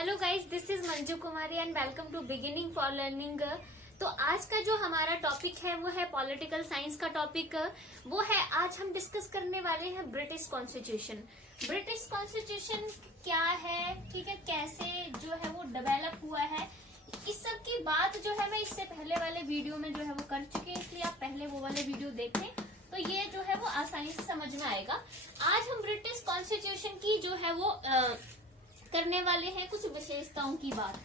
Hello guys, this is Manju Kumari and welcome to beginning for learning. तो आज का जो हमारा टॉपिक है वो है पॉलिटिकल साइंस का टॉपिक। वो है आज हम डिस्कस करने वाले हैं ब्रिटिश कॉन्स्टिट्यूशन। ब्रिटिश कॉन्स्टिट्यूशन क्या है, ठीक है, कैसे जो है वो डेवलप हुआ है, इस सब की बात जो है मैं इससे पहले वाले वीडियो में जो है वो कर चुकी हूँ, इसलिए आप पहले वो वाले वीडियो देखें तो ये जो है वो आसानी से समझ में आएगा। आज हम ब्रिटिश कॉन्स्टिट्यूशन की जो है वो करने वाले हैं कुछ विशेषताओं की बात,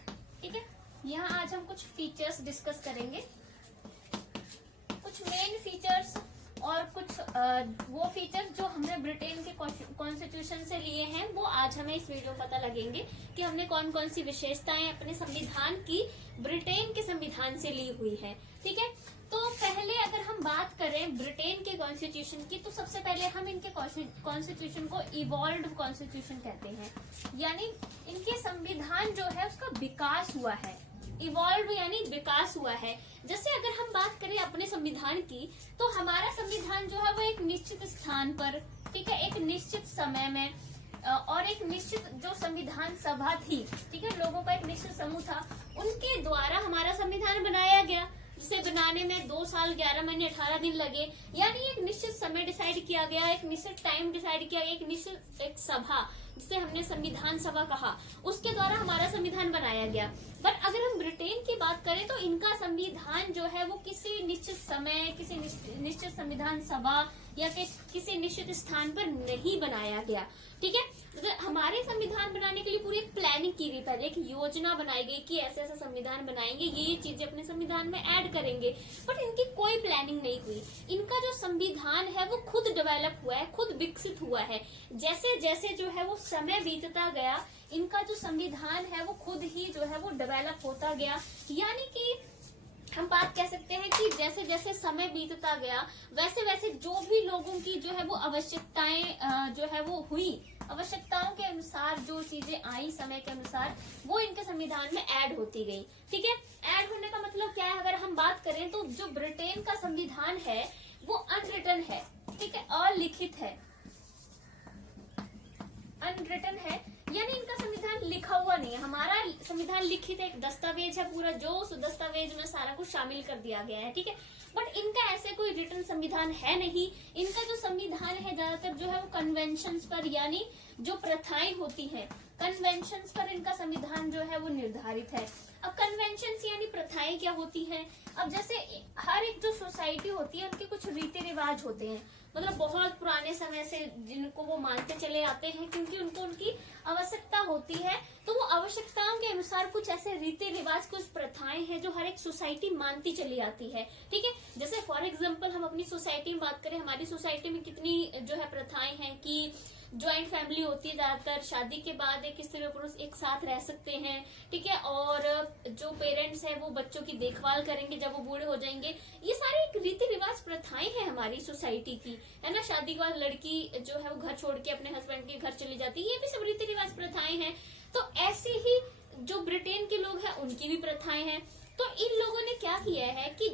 ठीक है। यहाँ आज हम कुछ फीचर्स डिस्कस करेंगे, कुछ मेन फीचर्स और कुछ वो फीचर्स जो हमने ब्रिटेन के कॉन्स्टिट्यूशन से लिए हैं, वो आज हमें इस वीडियो में पता लगेंगे कि हमने कौन कौन सी विशेषताएं अपने संविधान की ब्रिटेन के संविधान से ली हुई है, ठीक है। तो पहले अगर हम बात करें ब्रिटेन के कॉन्स्टिट्यूशन की, तो सबसे पहले हम इनके कॉन्स्टिट्यूशन को इवॉल्व्ड कॉन्स्टिट्यूशन कहते हैं, यानी इनके संविधान जो है उसका विकास हुआ है। इवॉल्व यानी विकास हुआ है। जैसे अगर हम बात करें अपने संविधान की, तो हमारा संविधान जो है वो एक निश्चित स्थान पर, ठीक है, एक निश्चित समय में और एक निश्चित जो संविधान सभा थी, ठीक है, लोगों का एक निश्चित समूह था, उनके द्वारा हमारा संविधान बनाया गया, जिसे बनाने में 2 साल 11 महीने 18 दिन लगे। यानी एक निश्चित समय डिसाइड किया गया, एक निश्चित टाइम डिसाइड किया गया, एक निश्चित एक सभा जिसे हमने संविधान सभा कहा, उसके द्वारा हमारा संविधान बनाया गया। पर अगर हम ब्रिटेन की बात करें तो इनका संविधान जो है वो किसी निश्चित समय, किसी निश्चित संविधान सभा या किसी निश्चित स्थान पर नहीं बनाया गया, ठीक है। हमारे संविधान बनाने के लिए पूरी एक प्लानिंग की गई, पहले एक योजना बनाई गई कि ऐसे ऐसा संविधान बनाएंगे, ये चीजें अपने संविधान में ऐड करेंगे, बट इनकी कोई प्लानिंग नहीं हुई। इनका जो संविधान है वो खुद डेवलप हुआ है, खुद विकसित हुआ है। जैसे जैसे जो है वो समय बीतता गया, इनका जो संविधान है वो खुद ही जो है वो डेवलप होता गया। यानी कि हम बात कह सकते हैं कि जैसे जैसे समय बीतता गया, वैसे वैसे जो भी लोगों की जो है वो आवश्यकताएं जो है वो हुई, आवश्यकताओं के अनुसार जो चीजें आई समय के अनुसार, वो इनके संविधान में ऐड होती गई, ठीक है। ऐड होने का मतलब क्या है, अगर हम बात करें तो जो ब्रिटेन का संविधान है वो अनरिटन है, ठीक है, अलिखित है, अनरिटन है, यानी इनका संविधान लिखा हुआ नहीं है। हमारा संविधान लिखित एक दस्तावेज है पूरा, जो उस दस्तावेज में सारा कुछ शामिल कर दिया गया है, ठीक है। बट इनका ऐसे कोई रिटन संविधान है नहीं। इनका जो संविधान है ज्यादातर जो है वो कन्वेंशंस पर, यानी जो प्रथाएं होती हैं, कन्वेंशंस पर इनका संविधान जो है वो निर्धारित है। अब कन्वेंशंस यानी प्रथाएं क्या होती हैं, अब जैसे हर एक जो सोसाइटी होती है उनके कुछ रीति रिवाज होते हैं, मतलब बहुत पुराने समय से जिनको वो मानते चले आते हैं, क्योंकि उनको उनकी आवश्यकता होती है, तो वो आवश्यकताओं के अनुसार कुछ ऐसे रीति रिवाज, कुछ प्रथाएं हैं जो हर एक सोसाइटी मानती चली आती है, ठीक है। जैसे फॉर एग्जांपल हम अपनी सोसाइटी में बात करें, हमारी सोसाइटी में कितनी जो है प्रथाएं हैं कि ज्वाइंट फैमिली होती है, ज्यादातर शादी के बाद एक स्त्री और पुरुष एक साथ रह सकते हैं, ठीक है, और जो पेरेंट्स हैं वो बच्चों की देखभाल करेंगे जब वो बूढ़े हो जाएंगे। ये सारी एक रीति रिवाज प्रथाएं हैं हमारी सोसाइटी की, है ना। शादी के बाद लड़की जो है वो घर छोड़ के अपने हस्बैंड के घर चली जाती है, ये भी सब रीति रिवाज प्रथाएं हैं। तो ऐसे ही जो ब्रिटेन के लोग हैं उनकी भी प्रथाएं हैं। तो इन लोगों ने क्या किया है कि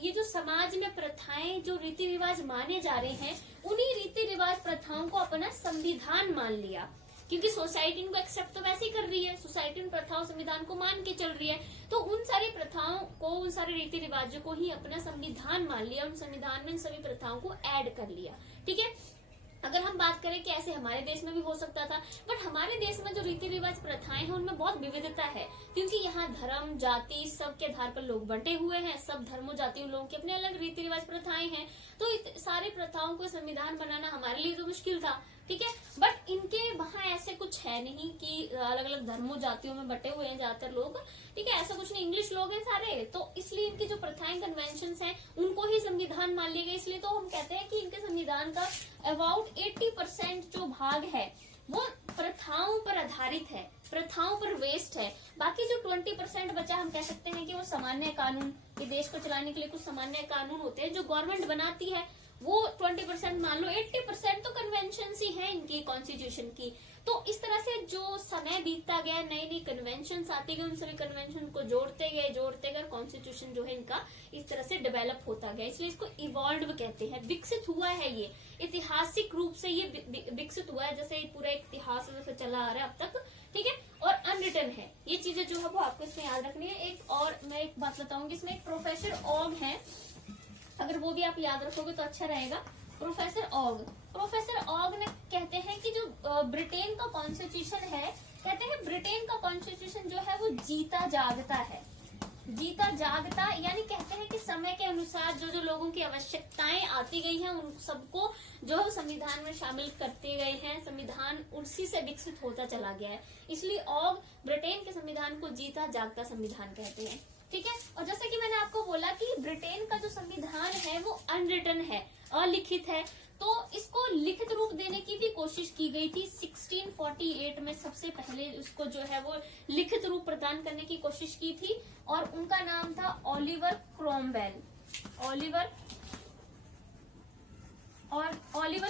ये जो समाज में प्रथाएं, जो रीति रिवाज माने जा रहे हैं, उन्हीं रीति रिवाज प्रथाओं को अपना संविधान मान लिया, क्योंकि सोसाइटी इनको एक्सेप्ट तो वैसे ही कर रही है, सोसाइटी उन प्रथाओं संविधान को मान के चल रही है, तो उन सारी प्रथाओं को, उन सारे रीति रिवाजों को ही अपना संविधान मान लिया, उन संविधान में इन सभी प्रथाओं को ऐड कर लिया, ठीक है। अगर हम बात करें कि ऐसे हमारे देश में भी हो सकता था, बट हमारे देश में जो रीति रिवाज प्रथाएं हैं उनमें बहुत विविधता है, क्योंकि यहाँ धर्म जाति सब के आधार पर लोग बंटे हुए हैं, सब धर्मों जातियों लोगों के अपने अलग रीति रिवाज प्रथाएं हैं। तो सारी प्रथाओं को संविधान बनाना हमारे लिए तो मुश्किल था, ठीक है। बट इनके वहाँ ऐसे कुछ है नहीं कि अलग अलग धर्मों जातियों में बटे हुए हैं ज्यादातर लोग, ठीक है, ऐसा कुछ नहीं, इंग्लिश लोग हैं सारे, तो इसलिए इनकी जो प्रथाएं कन्वेंशंस हैं उनको ही संविधान मान लिए गए। इसलिए तो हम कहते हैं कि इनके संविधान का अबाउट 80% जो भाग है वो प्रथाओं पर आधारित है, प्रथाओं पर वेस्ट है। बाकी जो 20% बचा, हम कह सकते हैं कि वो सामान्य कानून, ये देश को चलाने के लिए कुछ सामान्य कानून होते हैं जो गवर्नमेंट बनाती है, वो 20% मान लो, 80% तो कन्वेंशन ही है इनकी कॉन्स्टिट्यूशन की। तो इस तरह से जो समय बीतता गया, नई नई कन्वेंशन आती गई, उन सभी कन्वेंशन को जोड़ते गए, कॉन्स्टिट्यूशन जो है इनका इस तरह से डेवलप होता गया, इसलिए इसको इवॉल्व कहते हैं। विकसित हुआ है, ये ऐतिहासिक रूप से ये विकसित हुआ है, जैसे पूरा इतिहास जैसे चला आ रहा है अब तक, ठीक है, और अनरिटन इसमें याद रखनी है। एक और मैं एक बात बताऊंगी, इसमें एक प्रोफेसर ऑग है, अगर वो भी आप याद रखोगे तो अच्छा रहेगा। प्रोफेसर ऑग ने कहते हैं कि जो ब्रिटेन का कॉन्स्टिट्यूशन है, कहते हैं ब्रिटेन का कॉन्स्टिट्यूशन जो है वो जीता जागता है। जीता जागता यानी कहते हैं कि समय के अनुसार जो जो लोगों की आवश्यकताएं आती गई हैं उन सबको जो संविधान में शामिल करते गए हैं, संविधान उसी से विकसित होता चला गया है। इसलिए ऑग ब्रिटेन के संविधान को जीता जागता संविधान कहते हैं। ठीक है, और जैसे कि मैंने आपको बोला कि ब्रिटेन का जो संविधान है वो अनरिटन है, अलिखित है, तो इसको लिखित रूप देने की भी कोशिश की गई थी। 1648 में सबसे पहले उसको जो है वो लिखित रूप प्रदान करने की कोशिश की थी, और उनका नाम था ओलिवर क्रोमवेल। ओलिवर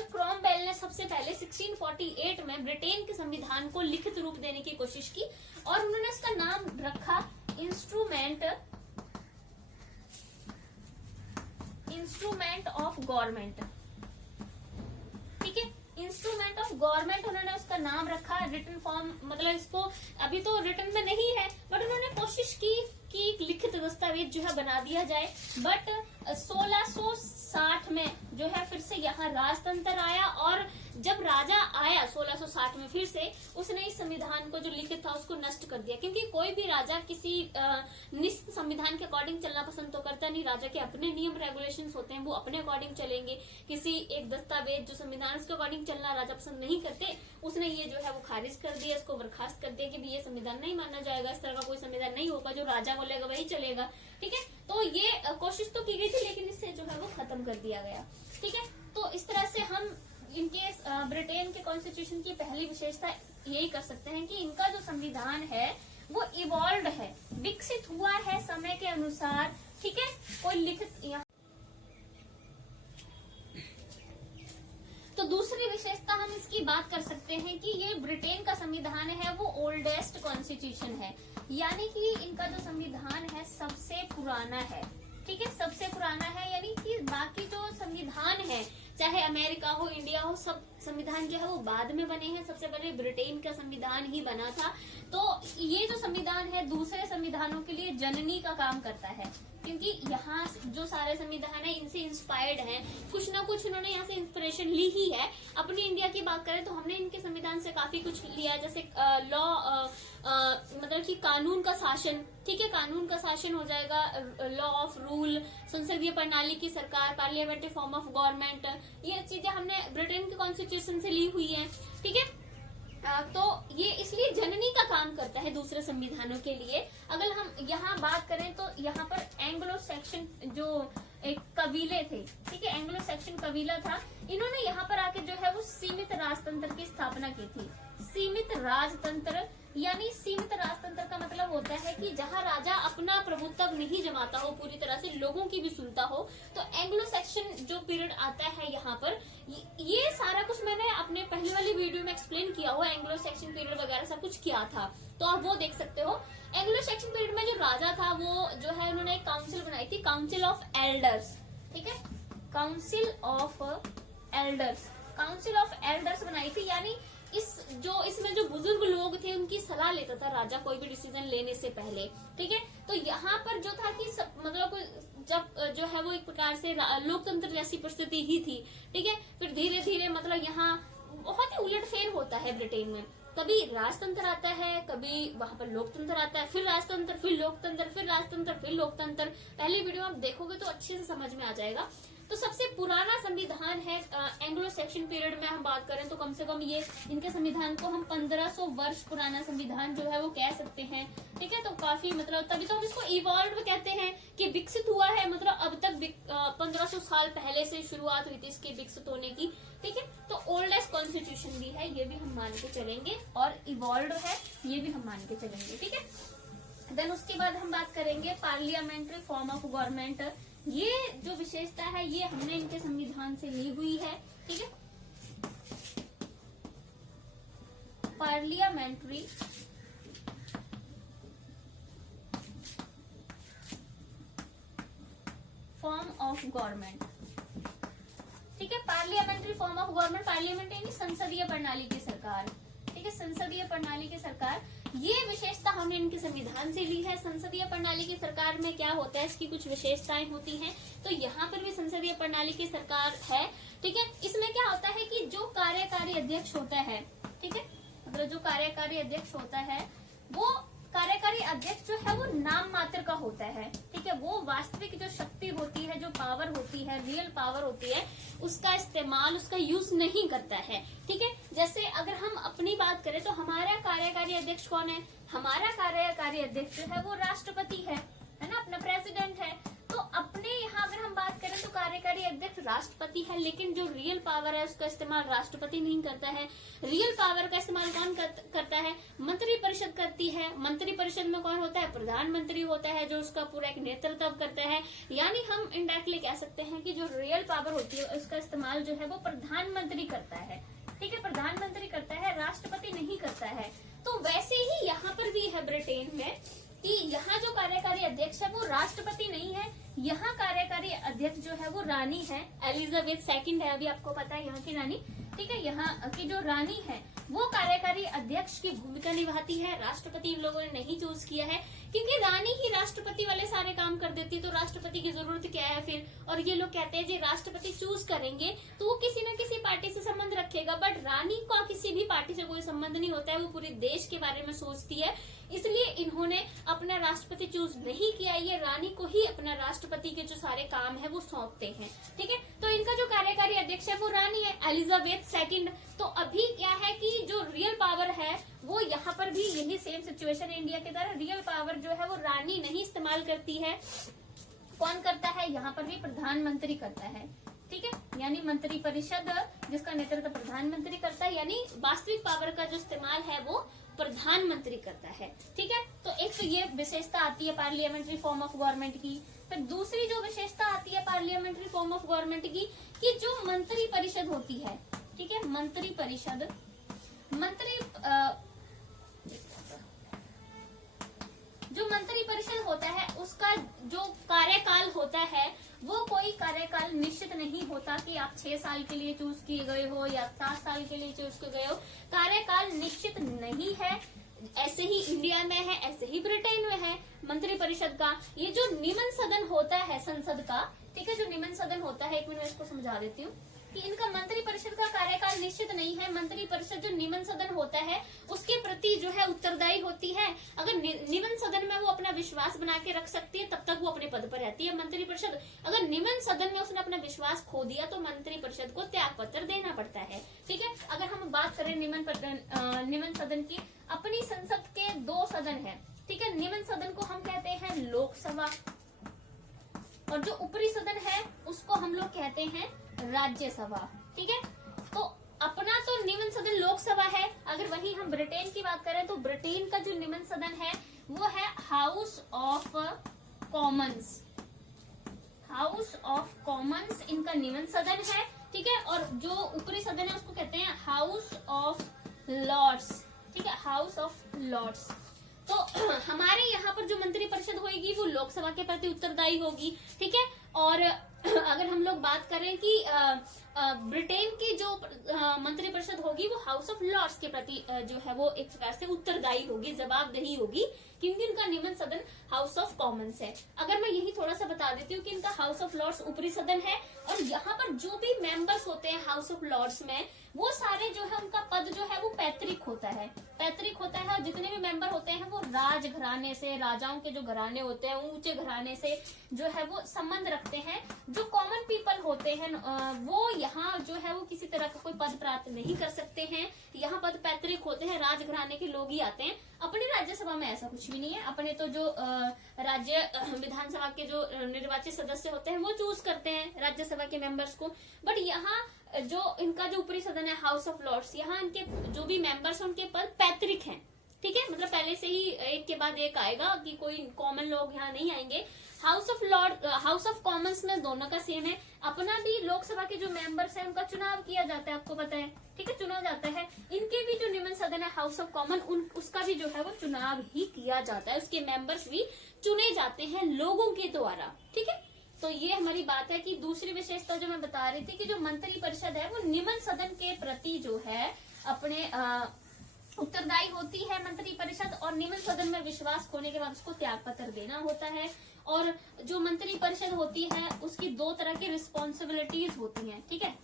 क्रोमवेल ने सबसे पहले 1648 में ब्रिटेन के संविधान को लिखित रूप देने की कोशिश की, और उन्होंने इसका नाम रखा इंस्ट्रूमेंट ऑफ गवर्नमेंट। ठीक है, इंस्ट्रूमेंट ऑफ गवर्नमेंट उन्होंने उसका नाम रखा। रिटन फॉर्म मतलब इसको अभी तो रिटन में नहीं है, बट उन्होंने कोशिश की कि एक लिखित दस्तावेज जो है बना दिया जाए। बट 1660 में जो है फिर से यहाँ राजतंत्र आया, और जब राजा आया 1660 में फिर से उसने इस संविधान को जो लिखित था उसको नष्ट कर दिया, क्योंकि कोई भी राजा किसी निश्चित संविधान के अकॉर्डिंग चलना पसंद तो करता नहीं। राजा के अपने नियम रेगुलेशंस होते हैं, वो अपने अकॉर्डिंग चलेंगे। किसी एक दस्तावेज जो संविधान के अकॉर्डिंग चलना राजा पसंद नहीं करते, उसने ये जो है वो खारिज कर दिया, इसको बर्खास्त कर दिया कि भी ये संविधान नहीं माना जाएगा, इस तरह का कोई संविधान नहीं होगा, जो राजा बोलेगा वही चलेगा। ठीक है, तो ये कोशिश तो की गई थी, लेकिन इससे जो है वो खत्म कर दिया गया। ठीक है, तो इस तरह से हम इनके ब्रिटेन के कॉन्स्टिट्यूशन की पहली विशेषता यही कर सकते हैं कि इनका जो संविधान है वो इवॉल्व है, विकसित हुआ है समय के अनुसार। ठीक है, कोई लिखित तो दूसरी विशेषता हम इसकी बात कर सकते हैं कि ये ब्रिटेन का संविधान है वो ओल्डेस्ट कॉन्स्टिट्यूशन है, यानी कि इनका जो संविधान है सबसे पुराना है। ठीक है, सबसे पुराना है, यानी कि बाकी जो संविधान है चाहे अमेरिका हो, इंडिया हो, सब संविधान जो है वो बाद में बने हैं। सबसे पहले ब्रिटेन का संविधान ही बना था। तो ये जो संविधान है दूसरे संविधानों के लिए जननी का काम करता है, क्योंकि यहाँ जो सारे संविधान है इनसे इंस्पायर्ड हैं, कुछ ना कुछ उन्होंने यहाँ से इंस्पिरेशन ली ही है। अपनी इंडिया की बात करें तो हमने इनके संविधान से काफी कुछ लिया, जैसे लॉ मतलब कि कानून का शासन। ठीक है, कानून का शासन हो जाएगा, लॉ ऑफ रूल, संसदीय प्रणाली की सरकार, पार्लियामेंट्री फॉर्म ऑफ गवर्नमेंट, ये चीजें हमने ब्रिटेन के कॉन्स्टिट्यूशन से ली हुई है। ठीक है, तो ये इसलिए जननी का काम करता है दूसरे संविधानों के लिए। अगर हम यहाँ बात करें तो यहाँ पर एंग्लो सेक्शन जो एक कबीले थे, ठीक है, एंग्लो सेक्शन कबीला था, इन्होंने यहाँ पर आके जो है वो सीमित राजतंत्र की स्थापना की थी। सीमित राजतंत्र यानी सीमित राजतंत्र का मतलब होता है कि जहाँ राजा अपना प्रभुत्व नहीं जमाता हो, पूरी तरह से लोगों की भी सुनता हो। तो एंग्लो सेक्शन जो पीरियड आता है यहाँ पर, ये सारा कुछ मैंने अपने पहले वाली वीडियो में एक्सप्लेन किया हुआ, एंग्लो सेक्शन पीरियड वगैरह सब कुछ किया था, तो आप वो देख सकते हो। एंग्लो सेक्शन पीरियड में जो राजा था वो जो है उन्होंने एक काउंसिल बनाई थी, काउंसिल ऑफ एल्डर्स। ठीक है, काउंसिल ऑफ एल्डर्स बनाई थी, यानी इसमें जो बुजुर्ग लोग थे उनकी सलाह लेता था राजा कोई भी डिसीजन लेने से पहले। ठीक है, तो यहाँ पर जो था कि मतलब जब जो है वो एक प्रकार से लोकतंत्र जैसी परिस्थिति ही थी। ठीक है, फिर धीरे धीरे मतलब यहाँ बहुत ही उलटफेर होता है ब्रिटेन में, कभी राजतंत्र आता है, कभी वहां पर लोकतंत्र आता है, फिर राजतंत्र, फिर लोकतंत्र, फिर राजतंत्र, फिर लोकतंत्र। पहले वीडियो आप देखोगे तो अच्छे से समझ में आ जाएगा। तो सबसे पुराना संविधान है एंग्लो सेक्शन पीरियड में हम बात करें तो कम से कम ये इनके संविधान को हम 1500 वर्ष पुराना संविधान जो है वो कह सकते हैं। ठीक है, तो काफी मतलब तभी तो हम इसको इवॉल्व कहते हैं कि विकसित हुआ है, मतलब अब तक 1500 साल पहले से शुरुआत हुई थी इसके विकसित होने की। ठीक है, तो ओल्डेस्ट कॉन्स्टिट्यूशन भी है, ये भी हम मान के चलेंगे, और इवॉल्व है ये भी हम मान के चलेंगे। ठीक है, देन उसके बाद हम बात करेंगे पार्लियामेंट्री फॉर्म ऑफ गवर्नमेंट। ये जो विशेषता है ये हमने इनके संविधान से ली हुई है। ठीक है, पार्लियामेंट्री फॉर्म ऑफ गवर्नमेंट। ठीक है, parliamentary form of government, parliament यानी संसदीय प्रणाली की सरकार। ठीक है, संसदीय प्रणाली की सरकार, ये विशेषता हमने इनके संविधान से ली है। संसदीय प्रणाली की सरकार में क्या होता है, इसकी कुछ विशेषताएं होती हैं। तो यहाँ पर भी संसदीय प्रणाली की सरकार है, ठीक है। इसमें क्या होता है कि जो कार्यकारी अध्यक्ष होता है, ठीक है, मतलब जो कार्यकारी अध्यक्ष होता है वो कार्यकारी अध्यक्ष जो है वो नाम मात्र का होता है, ठीक है। वो वास्तविक जो शक्ति होती है, जो पावर होती है, रियल पावर होती है, उसका इस्तेमाल, उसका यूज नहीं करता है, ठीक है। जैसे अगर हम अपनी बात करें तो हमारा कार्यकारी अध्यक्ष कौन है, हमारा कार्यकारी अध्यक्ष जो है वो राष्ट्रपति है ना, अपना प्रेसिडेंट है। तो अपने यहाँ अगर हम बात करें तो कार्यकारी अध्यक्ष राष्ट्रपति है, लेकिन जो रियल पावर है उसका इस्तेमाल राष्ट्रपति नहीं करता है। रियल पावर का इस्तेमाल कौन करता है, मंत्री परिषद करती है। मंत्री परिषद में कौन होता है, प्रधानमंत्री होता है, जो उसका पूरा एक नेतृत्व करता है। यानी हम इनडायरेक्टली कह सकते हैं कि जो रियल पावर होती है उसका इस्तेमाल जो है वो प्रधानमंत्री करता है, ठीक है, प्रधानमंत्री करता है, राष्ट्रपति नहीं करता है। तो वैसे ही यहाँ पर भी है ब्रिटेन में कि यहाँ जो कार्यकारी अध्यक्ष है वो राष्ट्रपति नहीं है, यहाँ कार्यकारी अध्यक्ष जो है वो रानी है, एलिजाबेथ सेकंड है, अभी आपको पता है यहाँ की रानी, ठीक है। यहाँ की जो रानी है वो कार्यकारी अध्यक्ष की भूमिका निभाती है। राष्ट्रपति इन लोगों ने नहीं चूज किया है, क्योंकि रानी ही राष्ट्रपति वाले सारे काम कर देती, तो राष्ट्रपति की जरूरत क्या है फिर। और ये लोग कहते हैं जी राष्ट्रपति चूज करेंगे तो वो किसी न किसी पार्टी से संबंध रखेगा, बट रानी का किसी भी पार्टी से कोई संबंध नहीं होता है, वो पूरे देश के बारे में सोचती है। इसलिए इन्होंने अपना राष्ट्रपति चूज नहीं किया, ये रानी को ही अपना राष्ट्रपति के जो सारे काम है वो सौंपते हैं, ठीक है। तो इनका जो कार्यकारी अध्यक्ष है वो रानी है, एलिजाबेथ सेकंड। तो अभी क्या है कि जो रियल पावर है वो यहाँ पर भी यही सेम सिचुएशन है इंडिया की तरह, रियल पावर जो है वो रानी नहीं इस्तेमाल करती है। कौन करता है, यहाँ पर भी प्रधानमंत्री करता है, ठीक है। यानी मंत्री परिषद जिसका नेतृत्व प्रधानमंत्री करता है, यानी वास्तविक पावर का जो इस्तेमाल है वो प्रधानमंत्री करता है, ठीक है। तो एक तो ये विशेषता आती है पार्लियामेंट्री फॉर्म ऑफ गवर्नमेंट की। फिर दूसरी जो विशेषता आती है पार्लियामेंट्री फॉर्म ऑफ गवर्नमेंट की कि जो मंत्री परिषद होती है, ठीक है, मंत्री परिषद, जो मंत्री परिषद होता है उसका जो कार्यकाल होता है वो कोई कार्यकाल निश्चित नहीं होता कि आप 6 साल के लिए चूज किए गए हो या 7 साल के लिए चूज किए गए हो, कार्यकाल निश्चित नहीं है। ऐसे ही इंडिया में है, ऐसे ही ब्रिटेन में है मंत्री परिषद का। ये जो निमन सदन होता है संसद का, ठीक है, जो निमन सदन होता है, एक मिनट में इसको समझा देती हूँ कि इनका मंत्री परिषद का कार्यकाल निश्चित नहीं है। मंत्री परिषद जो निमन सदन होता है उसके प्रति जो है उत्तरदायी होती है। अगर निमन सदन में वो अपना विश्वास बना के रख सकती है तब तक वो अपने पद पर रहती है मंत्री परिषद। अगर निमन सदन में उसने अपना विश्वास खो दिया तो मंत्री परिषद को त्याग पत्र देना पड़ता है, ठीक है। अगर हम बात करें निमन सदन की, अपनी संसद के 2 सदन है, ठीक है। निमन सदन को हम कहते हैं लोकसभा, और जो ऊपरी सदन है उसको हम लोग कहते हैं राज्यसभा, ठीक है। तो अपना तो निमन सदन लोकसभा है। अगर वही हम ब्रिटेन की बात करें तो ब्रिटेन का जो निमन सदन है वो है house of Commons. House of Commons इनका निमन सदन है, ठीक है। और जो ऊपरी सदन है उसको कहते हैं हाउस ऑफ लॉर्ड्स, ठीक है, हाउस ऑफ लॉर्ड्स। तो हमारे यहाँ पर जो मंत्री परिषद होगी वो लोकसभा के प्रति उत्तरदायी होगी, ठीक है। और अगर हम लोग बात करें कि ब्रिटेन की जो मंत्री परिषद होगी वो हाउस ऑफ लॉर्ड्स के प्रति जो है वो एक प्रकार से उत्तरदायी होगी, जवाबदेही होगी, क्योंकि इनका निमन सदन हाउस ऑफ कॉमन्स है। अगर मैं यही थोड़ा सा बता देती हूँ कि इनका हाउस ऑफ लॉर्ड्स ऊपरी सदन है, और यहाँ पर जो भी मेंबर्स होते हैं हाउस ऑफ लॉर्ड्स में वो सारे जो है उनका पद जो है वो पैतृक होता है, पैतृक होता है। और जितने भी मेंबर होते हैं वो राज घराने से, राजाओं के जो घराने होते हैं ऊंचे घराने से जो है वो संबंध रखते हैं। जो कॉमन पीपल होते हैं वो यहाँ जो है वो किसी तरह का कोई पद प्राप्त नहीं कर सकते हैं। यहाँ पद पैतृक होते हैं, राजघराने के लोग ही आते हैं। अपनी राज्यसभा में ऐसा कुछ भी नहीं है। अपने तो जो राज्य विधानसभा के जो निर्वाचित सदस्य होते हैं वो चूज करते हैं राज्यसभा के मेंबर्स को। बट यहाँ जो इनका जो ऊपरी सदन है हाउस ऑफ लॉर्ड्स, यहाँ इनके जो भी मेंबर्स हैं उनके पद पैतृक हैं, ठीक है। मतलब पहले से ही एक के बाद एक आएगा कि कोई कॉमन लोग यहाँ नहीं आएंगे। हाउस ऑफ कॉमन्स में दोनों का सेम है। अपना भी लोकसभा के जो मेंबर्स हैं उनका चुनाव किया जाता है, आपको पता है, ठीक है, चुना जाता है। इनके भी जो निमन सदन है हाउस ऑफ कॉमन उसका भी जो है वो चुनाव ही किया जाता है, उसके मेंबर्स भी चुने जाते हैं लोगों के द्वारा, ठीक है। तो ये हमारी बात है कि दूसरी विशेषता जो मैं बता रही थी कि जो मंत्री परिषद है वो निमन सदन के प्रति जो है अपने उत्तरदायी होती है मंत्री परिषद, और निमन सदन सदन में विश्वास खोने के बाद उसको त्याग पत्र देना होता है। और जो मंत्री परिषद होती है उसकी दो तरह की रिस्पॉन्सिबिलिटीज होती हैं, ठीक है,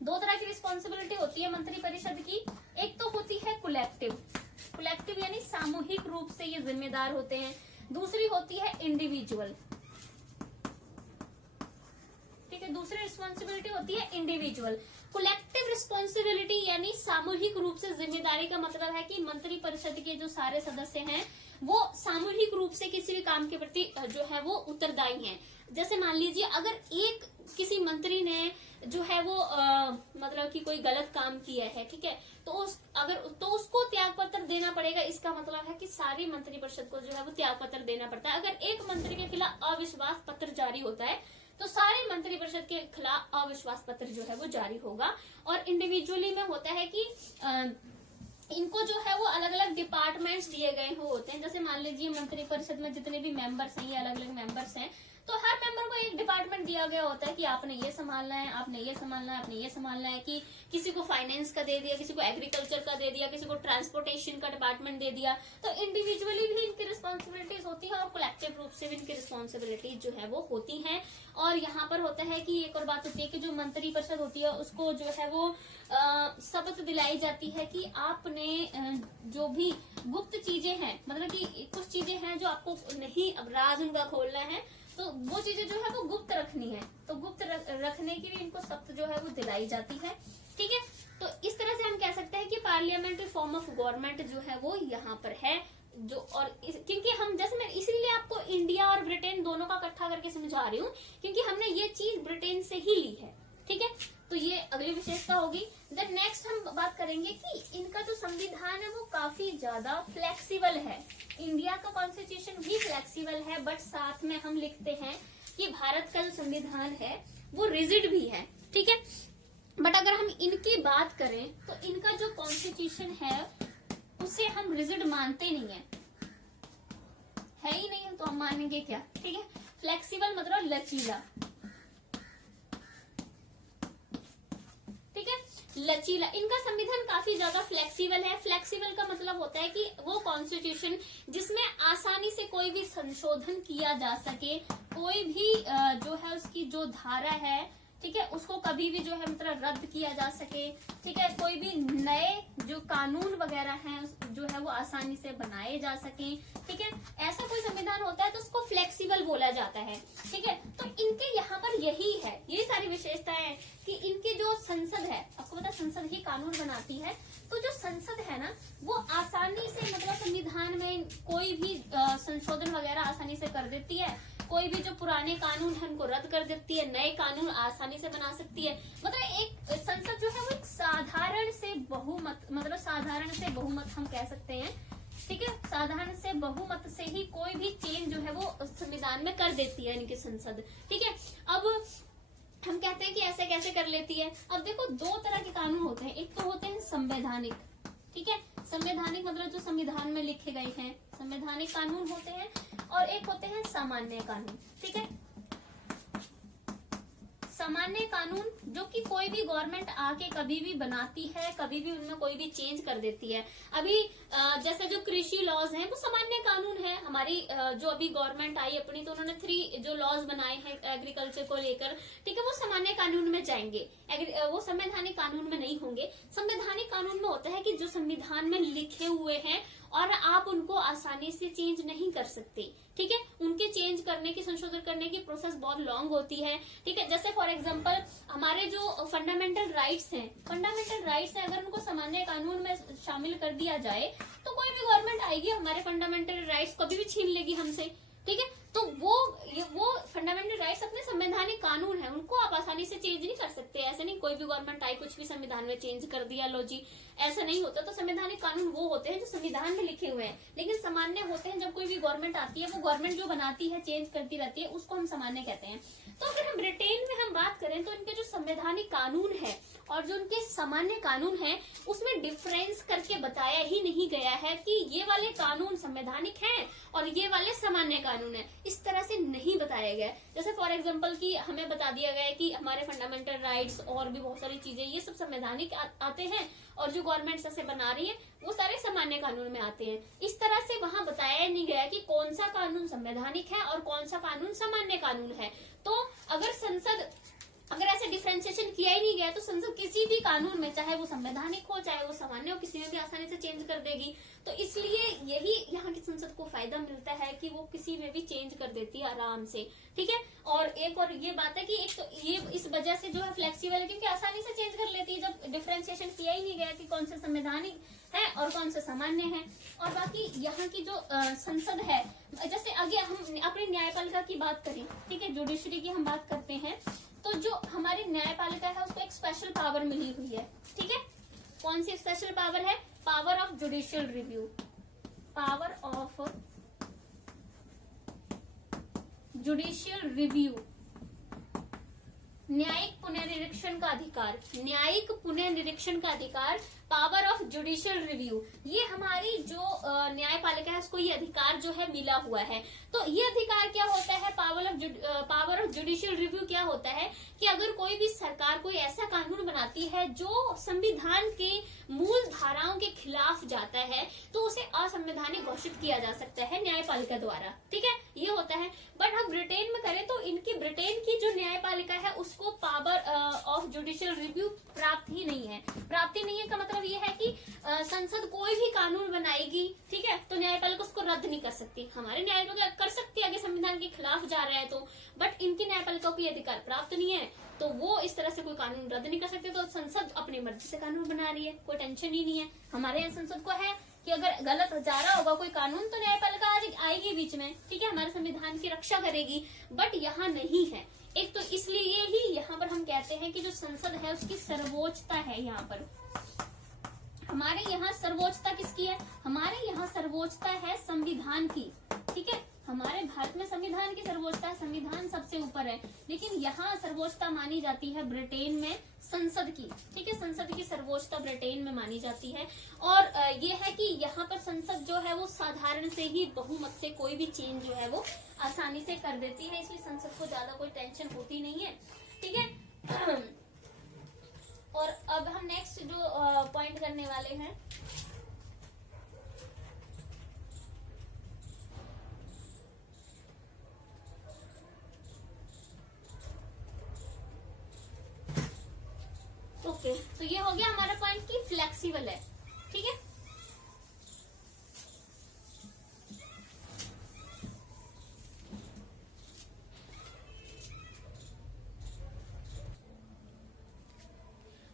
दो तरह की रिस्पॉन्सिबिलिटी होती है मंत्री परिषद की। एक तो होती है कलेक्टिव यानी सामूहिक रूप से ये जिम्मेदार होते हैं। दूसरी होती है इंडिविजुअल, ठीक है, दूसरी रिस्पॉन्सिबिलिटी होती है इंडिविजुअल। कलेक्टिव रिस्पॉन्सिबिलिटी यानी सामूहिक रूप से जिम्मेदारी का मतलब है कि मंत्री परिषद के जो सारे सदस्य हैं वो सामूहिक रूप से किसी भी काम के प्रति जो है वो उत्तरदायी हैं। जैसे मान लीजिए अगर एक किसी मंत्री ने जो है वो मतलब कि कोई गलत काम किया है, ठीक है, तो उसको त्याग पत्र देना पड़ेगा। इसका मतलब है कि सारी मंत्री परिषद को जो है वो त्याग पत्र देना पड़ता है। अगर एक मंत्री के खिलाफ अविश्वास पत्र जारी होता है तो सारे मंत्री परिषद के खिलाफ अविश्वास पत्र जो है वो जारी होगा। और इंडिविजुअली में होता है कि इनको जो है वो अलग अलग डिपार्टमेंट्स दिए गए होते हैं। जैसे मान लीजिए मंत्री परिषद में जितने भी मेंबर्स हैं, ये अलग अलग मेंबर्स हैं, तो हर मेंबर को एक डिपार्टमेंट दिया गया होता है कि आपने ये संभालना है, आपने ये संभालना है, आपने ये संभालना है। कि किसी को फाइनेंस का दे दिया, किसी को एग्रीकल्चर का दे दिया, किसी को ट्रांसपोर्टेशन का डिपार्टमेंट दे दिया। तो इंडिविजुअली भी इनकी रिस्पॉन्सिबिलिटीज होती है और कलेक्टिव रूप से भी इनकी रिस्पॉन्सिबिलिटीज जो है वो होती हैं। और यहाँ पर होता है कि एक और बात होती है कि जो मंत्री परिषद होती है उसको जो है वो शपथ दिलाई जाती है कि आपने जो भी गुप्त चीजें हैं, मतलब कि कुछ चीजें हैं जो आपको नहीं अब राज उनका खोलना है, तो वो चीजें जो है वो गुप्त रखनी है। तो गुप्त रखने के लिए इनको शपथ जो है वो दिलाई जाती है, ठीक है। तो इस तरह से हम कह सकते हैं कि पार्लियामेंट्री फॉर्म ऑफ गवर्नमेंट जो है वो यहाँ पर है। जो और क्योंकि हम जैसे मैं इसीलिए आपको इंडिया और ब्रिटेन दोनों का इकट्ठा करके समझा रही हूँ, क्योंकि हमने ये चीज ब्रिटेन से ही ली है, ठीक है। तो ये अगली विशेषता होगी। देन नेक्स्ट हम बात करेंगे कि इनका जो संविधान है वो काफी ज्यादा फ्लेक्सिबल है। इंडिया का कॉन्स्टिट्यूशन भी फ्लेक्सिबल है, बट साथ में हम लिखते हैं कि भारत का जो संविधान है वो रिजिड भी है, ठीक है। बट अगर हम इनकी बात करें तो इनका जो कॉन्स्टिट्यूशन है उसे हम रिजिड मानते नहीं है ही नहीं, तो हम मानेंगे क्या, ठीक है। फ्लेक्सिबल मतलब लचीला, ठीक है, लचीला। इनका संविधान काफी ज्यादा फ्लेक्सिबल है। फ्लेक्सिबल का मतलब होता है कि वो कॉन्स्टिट्यूशन जिसमें आसानी से कोई भी संशोधन किया जा सके, कोई भी जो है उसकी जो धारा है, ठीक है, उसको कभी भी जो है मतलब रद्द किया जा सके, ठीक है। कोई भी नए जो कानून वगैरह हैं जो है वो आसानी से बनाए जा सके, ठीक है। ऐसा कोई संविधान होता है तो उसको फ्लेक्सिबल बोला जाता है, ठीक है। तो इनके यहाँ पर यही है, ये सारी विशेषताएं हैं कि इनकी जो संसद है, आपको पता है संसद ही कानून बनाती है, तो जो संसद है ना वो आसानी से मतलब संविधान में कोई भी संशोधन वगैरह आसानी से कर देती है। कोई भी जो पुराने कानून है उनको रद्द कर देती है, नए कानून आसानी से बना सकती है। मतलब एक संसद जो है वो एक साधारण से बहुमत, मतलब साधारण से बहुमत हम कह सकते हैं, ठीक है। साधारण से बहुमत से ही कोई भी चेंज जो है वो संविधान में कर देती है इनकी संसद, ठीक है। अब हम कहते हैं कि ऐसे कैसे कर लेती है। अब देखो दो तरह के कानून होते हैं, एक तो होते हैं संवैधानिक, ठीक है। संवैधानिक मतलब जो संविधान में लिखे गए हैं संवैधानिक कानून होते हैं, और एक होते हैं सामान्य कानून, ठीक है। सामान्य कानून जो कि कोई भी गवर्नमेंट आके कभी भी बनाती है, कभी भी उनमें कोई भी चेंज कर देती है। अभी जैसे जो कृषि लॉज हैं वो सामान्य कानून है। हमारी जो अभी गवर्नमेंट आई अपनी, तो उन्होंने 3 जो लॉज बनाए हैं एग्रीकल्चर को लेकर, ठीक है, वो सामान्य कानून में जाएंगे, वो संवैधानिक कानून में नहीं होंगे। संवैधानिक कानून में होता है कि जो संविधान में लिखे हुए हैं और आप उनको आसानी से चेंज नहीं कर सकते, ठीक है। उनके चेंज करने की, संशोधन करने की प्रोसेस बहुत लॉन्ग होती है, ठीक है। जैसे फॉर एग्जांपल हमारे जो फंडामेंटल राइट्स हैं, अगर उनको सामान्य कानून में शामिल कर दिया जाए तो कोई भी गवर्नमेंट आएगी हमारे फंडामेंटल राइट्स कभी भी छीन लेगी हमसे, ठीक है। तो वो फंडामेंटल राइट्स अपने संवैधानिक कानून है, उनको आप आसानी से चेंज नहीं कर सकते। ऐसे नहीं कोई भी गवर्नमेंट आई कुछ भी संविधान में चेंज कर दिया, लो जी, ऐसा नहीं होता। तो संवैधानिक कानून वो होते हैं जो संविधान में लिखे हुए हैं, लेकिन सामान्य होते हैं जब कोई भी गवर्नमेंट आती है, वो गवर्नमेंट जो बनाती है चेंज करती रहती है, उसको हम सामान्य कहते हैं। तो अगर हम ब्रिटेन में हम बात करें तो इनके जो संवैधानिक कानून है और जो उनके सामान्य कानून है उसमें डिफरेंस करके बताया ही नहीं गया है कि ये वाले कानून संवैधानिक हैं और ये वाले सामान्य कानून है। इस तरह से नहीं बताया गया है। जैसे फॉर एग्जांपल कि हमें बता दिया गया है कि हमारे फंडामेंटल राइट्स और भी बहुत सारी चीजें ये सब संवैधानिक आते हैं, और जो गवर्नमेंट ऐसे बना रही है वो सारे सामान्य कानून में आते हैं। इस तरह से वहां बताया नहीं गया कि कौन सा कानून संवैधानिक है और कौन सा कानून सामान्य कानून है। तो अगर ऐसे डिफरेंशिएशन किया ही नहीं गया तो संसद किसी भी कानून में, चाहे वो संवैधानिक हो चाहे वो सामान्य हो, किसी में भी आसानी से चेंज कर देगी। तो इसलिए यही यहाँ की संसद को फायदा मिलता है कि वो किसी में भी चेंज कर देती है आराम से, ठीक है। और एक और ये बात है कि एक तो ये इस वजह से जो है फ्लेक्सिबल है, क्योंकि आसानी से चेंज कर लेती है जब डिफरेंशिएशन किया ही नहीं गया कि कौन सा संवैधानिक है और कौन सा सामान्य है। और बाकी यहाँ की जो संसद है, जैसे आगे हम अपनी न्यायपालिका की बात करें, ठीक है, जुडिशरी की हम बात करते हैं, तो जो हमारी न्यायपालिका है उसको एक स्पेशल पावर मिली हुई है, ठीक है। कौन सी स्पेशल पावर है? Power of judicial review. Power of judicial review, न्यायिक पुनर्निरीक्षण का अधिकार, न्यायिक पुनर्निरीक्षण का अधिकार, पावर ऑफ जुडिशियल रिव्यू। ये हमारी जो न्यायपालिका है उसको ये अधिकार जो है मिला हुआ है। तो ये अधिकार क्या होता है? पावर ऑफ जुडिशियल रिव्यू क्या होता है कि अगर कोई भी सरकार कोई ऐसा कानून बनाती है जो संविधान के मूल धाराओं के खिलाफ जाता है तो उसे असंवैधानिक घोषित किया जा सकता है न्यायपालिका द्वारा, ठीक है, ये होता है। बट हम ब्रिटेन में करें तो इनकी ब्रिटेन की जो न्यायपालिका है उसको पावर ऑफ जुडिशियल रिव्यू प्राप्त ही नहीं है। प्राप्ति नहीं है का मतलब ये है कि संसद कोई भी कानून बनाएगी, ठीक है, तो न्यायपालिका उसको रद्द नहीं कर सकती। हमारे न्यायपालिका कर सकती है अगर संविधान के खिलाफ जा रहा है तो, बट इनकी न्यायपालिका को ये अधिकार प्राप्त नहीं है, तो वो इस तरह से कोई कानून रद्द नहीं कर सकते। तो संसद अपनी मर्जी से कानून बना रही है, कोई टेंशन ही नहीं है। हमारे यहाँ संसद को है कि अगर गलत जा रहा होगा कोई कानून तो न्यायपालिका आएगी बीच में, ठीक है, हमारे संविधान की रक्षा करेगी। बट यहाँ नहीं है। एक तो इसलिए ही यहाँ पर हम कहते हैं कि जो संसद है उसकी सर्वोच्चता है। यहाँ पर हमारे यहाँ सर्वोच्चता किसकी है? हमारे यहाँ सर्वोच्चता है संविधान की, ठीक है। हमारे भारत में संविधान की सर्वोच्चता है, संविधान सबसे ऊपर है, लेकिन यहाँ सर्वोच्चता मानी जाती है ब्रिटेन में संसद की, ठीक है, संसद की सर्वोच्चता ब्रिटेन में मानी जाती है। और ये है कि यहाँ पर संसद जो है वो साधारण से ही बहुमत से कोई भी चेंज जो है वो आसानी से कर देती है, इसलिए संसद को ज्यादा कोई टेंशन होती नहीं है, ठीक है। और अब हम नेक्स्ट जो पॉइंट करने वाले हैं, ओके, तो ये हो गया हमारा पॉइंट की फ्लेक्सिबल है, ठीक है।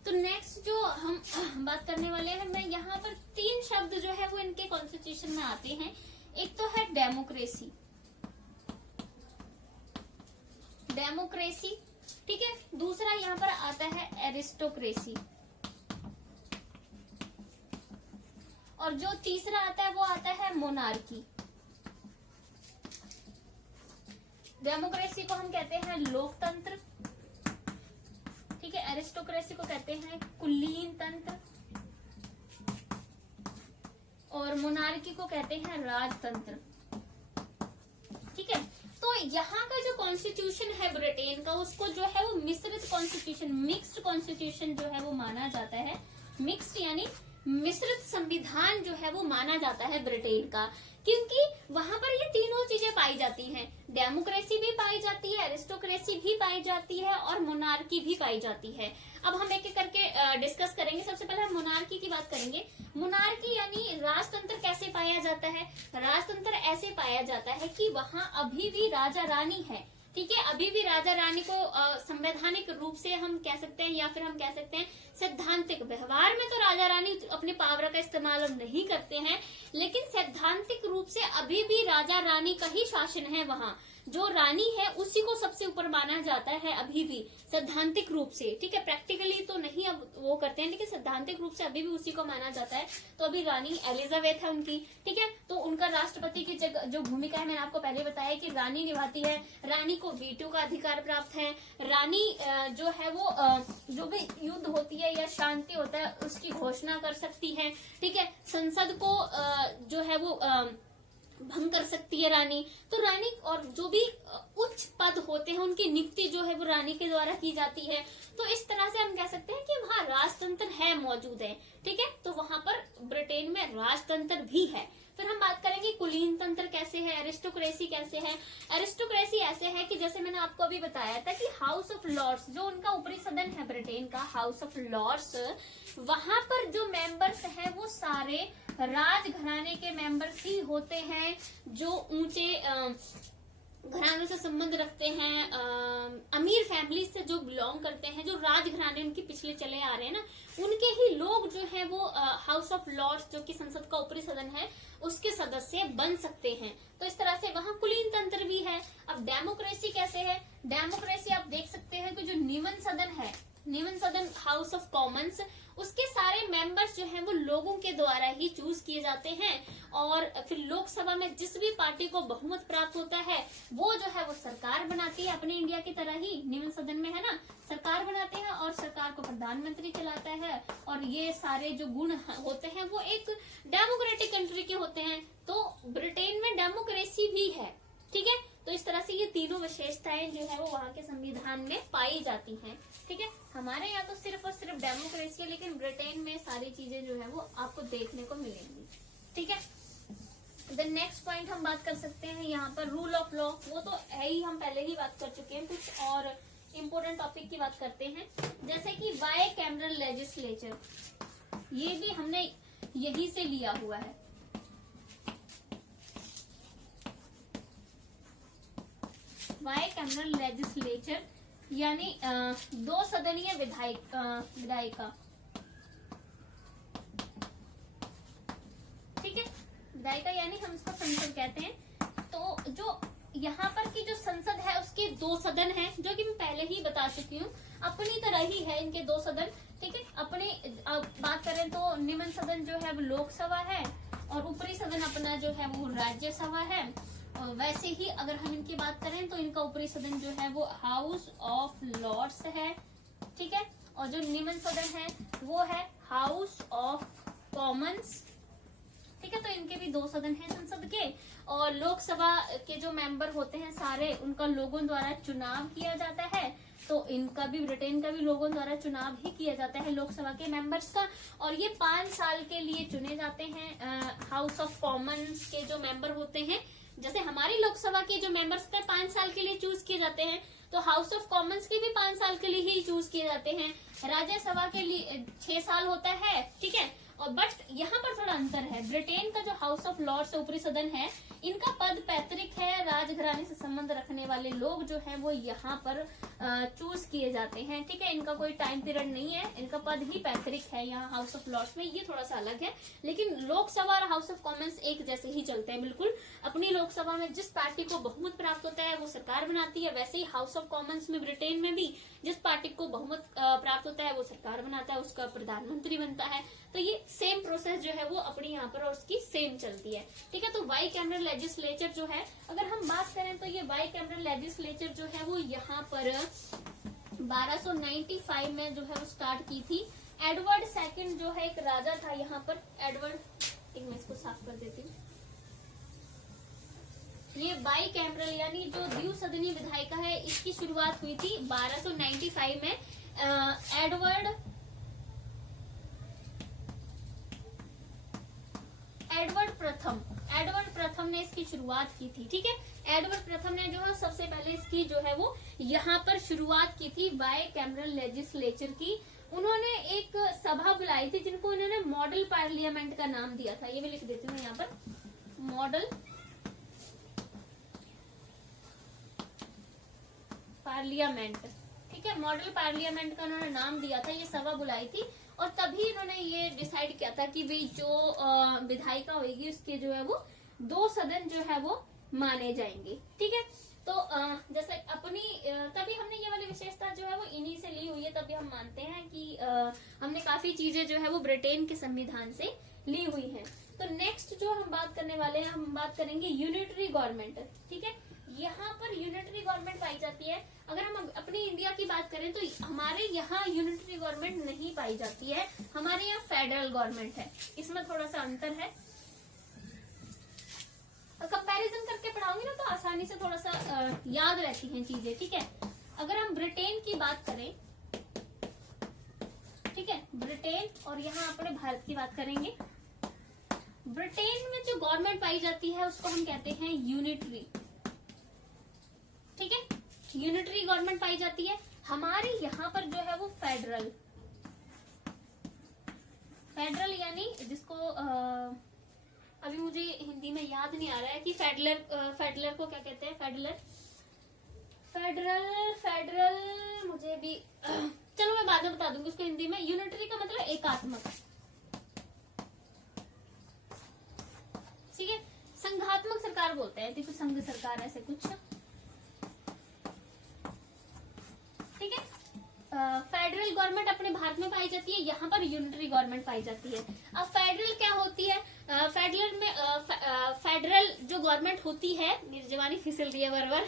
तो नेक्स्ट जो हम बात करने वाले हैं, मैं यहाँ पर 3 शब्द जो है वो इनके कॉन्स्टिट्यूशन में आते हैं। एक तो है डेमोक्रेसी, डेमोक्रेसी, ठीक है। दूसरा यहाँ पर आता है एरिस्टोक्रेसी, और जो तीसरा आता है वो आता है मोनार्की। डेमोक्रेसी को हम कहते हैं लोकतंत्र, ठीक है, एरिस्टोक्रेसी को कहते हैं कुलीन तंत्र, और मोनार्की को कहते हैं राजतंत्र, ठीक है। तो यहाँ का जो कॉन्स्टिट्यूशन है ब्रिटेन का, उसको जो है वो मिश्रित कॉन्स्टिट्यूशन, मिक्स्ड कॉन्स्टिट्यूशन जो है वो माना जाता है। मिक्स्ड यानी मिश्रित संविधान जो है वो माना जाता है ब्रिटेन का, क्योंकि वहां पर ये तीनों चीजें पाई जाती हैं। डेमोक्रेसी भी पाई जाती है, एरिस्टोक्रेसी भी पाई जाती है, और मोनार्की भी पाई जाती है। अब हम एक एक करके डिस्कस करेंगे। सबसे पहले हम मोनार्की की बात करेंगे। मोनार्की यानी राजतंत्र कैसे पाया जाता है? राजतंत्र ऐसे पाया जाता है कि वहां अभी भी राजा रानी है, ठीक है, अभी भी राजा रानी को संवैधानिक रूप से हम कह सकते हैं, या फिर हम कह सकते हैं सैद्धांतिक। व्यवहार में तो राजा रानी अपने पावर का इस्तेमाल अब नहीं करते हैं, लेकिन सैद्धांतिक रूप से अभी भी राजा रानी का ही शासन है। वहां जो रानी है उसी को सबसे ऊपर माना जाता है अभी भी, सैद्धांतिक रूप से, ठीक है। प्रैक्टिकली तो नहीं अब वो करते हैं, लेकिन सैद्धांतिक रूप से अभी भी उसी को माना जाता है। तो अभी रानी एलिजाबेथ है उनकी, ठीक है। तो उनका राष्ट्रपति की जो भूमिका है, मैंने आपको पहले बताया कि रानी निभाती है। रानी को वीटो का अधिकार प्राप्त है। रानी जो है वो जो भी युद्ध होती है या शांति होता है उसकी घोषणा कर सकती है, ठीक है। संसद को जो है वो भंग कर सकती है रानी। तो रानी और जो भी उच्च पद होते हैं उनकी नियुक्ति जो है वो रानी के द्वारा की जाती है। तो इस तरह से हम कह सकते हैं कि वहाँ राजतंत्र है मौजूद है, ठीक है। तो वहां पर ब्रिटेन में राजतंत्र भी है। फिर हम बात करेंगे कुलीन तंत्र कैसे है, एरिस्टोक्रेसी कैसे है। एरिस्टोक्रेसी ऐसे है कि जैसे मैंने आपको अभी बताया था कि हाउस ऑफ लॉर्ड्स जो उनका ऊपरी सदन है ब्रिटेन का, हाउस ऑफ लॉर्ड्स, वहां पर जो मेंबर्स हैं वो सारे राजघराने के मेंबर्स ही होते हैं, जो ऊंचे घरानों से संबंध रखते हैं, अमीर फैमिली से जो बिलोंग करते हैं, जो राजघराने उनके पिछले चले आ रहे हैं ना, उनके ही लोग जो है वो हाउस ऑफ लॉर्ड्स जो कि संसद का ऊपरी सदन है उसके सदस्य बन सकते हैं। तो इस तरह से वहां कुलीन तंत्र भी है। अब डेमोक्रेसी कैसे है, डेमोक्रेसी आप देख सकते हैं कि जो निम्न सदन है, निम्न सदन हाउस ऑफ कॉमन्स, उसके सारे मेंबर्स जो हैं वो लोगों के द्वारा ही चूज किए जाते हैं। और फिर लोकसभा में जिस भी पार्टी को बहुमत प्राप्त होता है वो जो है वो सरकार बनाती है, अपने इंडिया की तरह ही निम्न सदन में है ना, सरकार बनाते हैं और सरकार को प्रधानमंत्री चलाता है। और ये सारे जो गुण होते हैं वो एक डेमोक्रेटिक कंट्री के होते हैं। तो ब्रिटेन में डेमोक्रेसी भी है, ठीक है। तो इस तरह से ये तीनों विशेषताएं जो है वो वहाँ के संविधान में पाई जाती हैं, ठीक है। हमारे यहाँ तो सिर्फ और सिर्फ डेमोक्रेसी है, लेकिन ब्रिटेन में सारी चीजें जो है वो आपको देखने को मिलेंगी, ठीक है। देन नेक्स्ट पॉइंट हम बात कर सकते हैं यहाँ पर रूल ऑफ लॉ। वो तो है ही, हम पहले ही बात कर चुके हैं। कुछ और इम्पोर्टेंट टॉपिक की बात करते हैं, जैसे कि बाय कैमरल लेजिस्लेचर, ये भी हमने यही से लिया हुआ है। बाय कैमरल लेजिस्लेचर यानी दो सदनीय विधायिका, ठीक है। विधायिका यानी हम इसको संसद कहते हैं। तो जो यहाँ पर की जो संसद है उसके दो सदन हैं, जो कि मैं पहले ही बता चुकी हूँ, अपनी तरह ही है इनके दो सदन, ठीक है। अपने बात करें तो निम्न सदन जो है वो लोकसभा है और ऊपरी सदन अपना जो है वो राज्यसभा है। और वैसे ही अगर हम इनकी बात करें तो इनका ऊपरी सदन जो है वो हाउस ऑफ लॉर्ड्स है, ठीक है। और जो निम्न सदन है वो है हाउस ऑफ कॉमन्स, ठीक है। तो इनके भी दो सदन हैं संसद के। और लोकसभा के जो मेंबर होते हैं सारे, उनका लोगों द्वारा चुनाव किया जाता है। तो इनका भी, ब्रिटेन का भी लोगों द्वारा चुनाव ही किया जाता है लोकसभा के मेंबर्स का। और ये 5 साल के लिए चुने जाते हैं। हाउस ऑफ कॉमन्स के जो मेंबर होते हैं, जैसे हमारी लोकसभा के जो मेंबर्स का 5 साल के लिए चूज किए जाते हैं, तो हाउस ऑफ कॉमन्स के भी 5 साल के लिए ही चूज किए जाते हैं। राज्यसभा के लिए 6 साल होता है, ठीक है। और बट यहाँ पर थोड़ा अंतर है, ब्रिटेन का जो हाउस ऑफ लॉर्ड्स ऊपरी सदन है, इनका पद पैतृक है। राजघराने से संबंध रखने वाले लोग जो हैं वो यहाँ पर चूज किए जाते हैं, ठीक है। इनका कोई टाइम पीरियड नहीं है, इनका पद ही पैतृक है यहाँ हाउस ऑफ लॉर्ड्स में। ये थोड़ा सा अलग है, लेकिन लोकसभा और हाउस ऑफ कॉमन्स एक जैसे ही चलते हैं बिल्कुल। अपनी लोकसभा में जिस पार्टी को बहुमत प्राप्त होता है वो सरकार बनाती है, वैसे ही हाउस ऑफ कॉमन्स में ब्रिटेन में भी जिस पार्टी को बहुमत प्राप्त होता है वो सरकार बनाता है, उसका प्रधानमंत्री बनता है। तो ये सेम प्रोसेस जो है वो अपनी यहाँ पर और उसकी सेम चलती है, ठीक है। तो बाई कैमरल लेजिस्लेचर जो है, अगर हम बात करें तो ये बाई कैमरल लेजिस्लेचर जो है वो यहाँ पर 1295 में जो है वो स्टार्ट की थी। एडवर्ड सेकंड जो है एक राजा था यहाँ पर, एडवर्ड, एक मैं इसको साफ कर देती हूँ। ये बाई कैमरल यानी जो द्विसदनीय विधायिका है, इसकी शुरुआत हुई थी 1295 में। एडवर्ड प्रथम ने इसकी शुरुआत की थी, ठीक है। एडवर्ड प्रथम ने जो है सबसे पहले इसकी जो है वो यहाँ पर शुरुआत की थी बाय कैमरल लेजिस्लेचर की। उन्होंने एक सभा बुलाई थी जिनको उन्होंने मॉडल पार्लियामेंट का नाम दिया था। ये मैं लिख देती हूँ यहाँ पर, मॉडल पार्लियामेंट, ठीक है। मॉडल पार्लियामेंट का उन्होंने नाम दिया था, ये सभा बुलाई थी। और तभी इन्होंने ये डिसाइड किया था कि भाई जो विधायिका होगी उसके जो है वो 2 सदन जो है वो माने जाएंगे, ठीक है। तो जैसे अपनी तभी हमने ये वाली विशेषता जो है वो इन्हीं से ली हुई है। तभी हम मानते हैं कि हमने काफी चीजें जो है वो ब्रिटेन के संविधान से ली हुई हैं। तो नेक्स्ट जो हम बात करने वाले हैं, हम बात करेंगे यूनिटरी गवर्नमेंट, ठीक है। यहाँ पर यूनिटरी गवर्नमेंट पाई जाती है। अगर हम अपनी इंडिया की बात करें तो हमारे यहाँ यूनिटरी गवर्नमेंट नहीं पाई जाती है, हमारे यहाँ फेडरल गवर्नमेंट है। इसमें थोड़ा सा अंतर है। पढ़ाऊंगी ना तो आसानी से थोड़ा सा याद रहती हैं चीजें, ठीक है। अगर हम ब्रिटेन की बात करें, ठीक है, ब्रिटेन, और यहाँ अपने भारत की बात करेंगे। ब्रिटेन में जो गवर्नमेंट पाई जाती है उसको हम कहते हैं यूनिटरी, ठीक है, यूनिटरी गवर्नमेंट पाई जाती है। हमारे यहाँ पर जो है वो फेडरल, फेडरल यानी जिसको अभी मुझे हिंदी में याद नहीं आ रहा है कि फेडरल को क्या कहते हैं, फेडरल मुझे भी चलो मैं बाद में बता दूंगी उसको हिंदी में। यूनिटरी का मतलब एकात्मक, ठीक है। संघात्मक सरकार बोलते हैं, देखो संघ सरकार ऐसे कुछ, ठीक है। फेडरल गवर्नमेंट अपने भारत में पाई जाती है, यहाँ पर यूनिटरी गवर्नमेंट पाई जाती है। अब फेडरल क्या होती है, फेडरल में फेडरल जो गवर्नमेंट होती है, मेरी जवानी फिसल रही है बार-बार।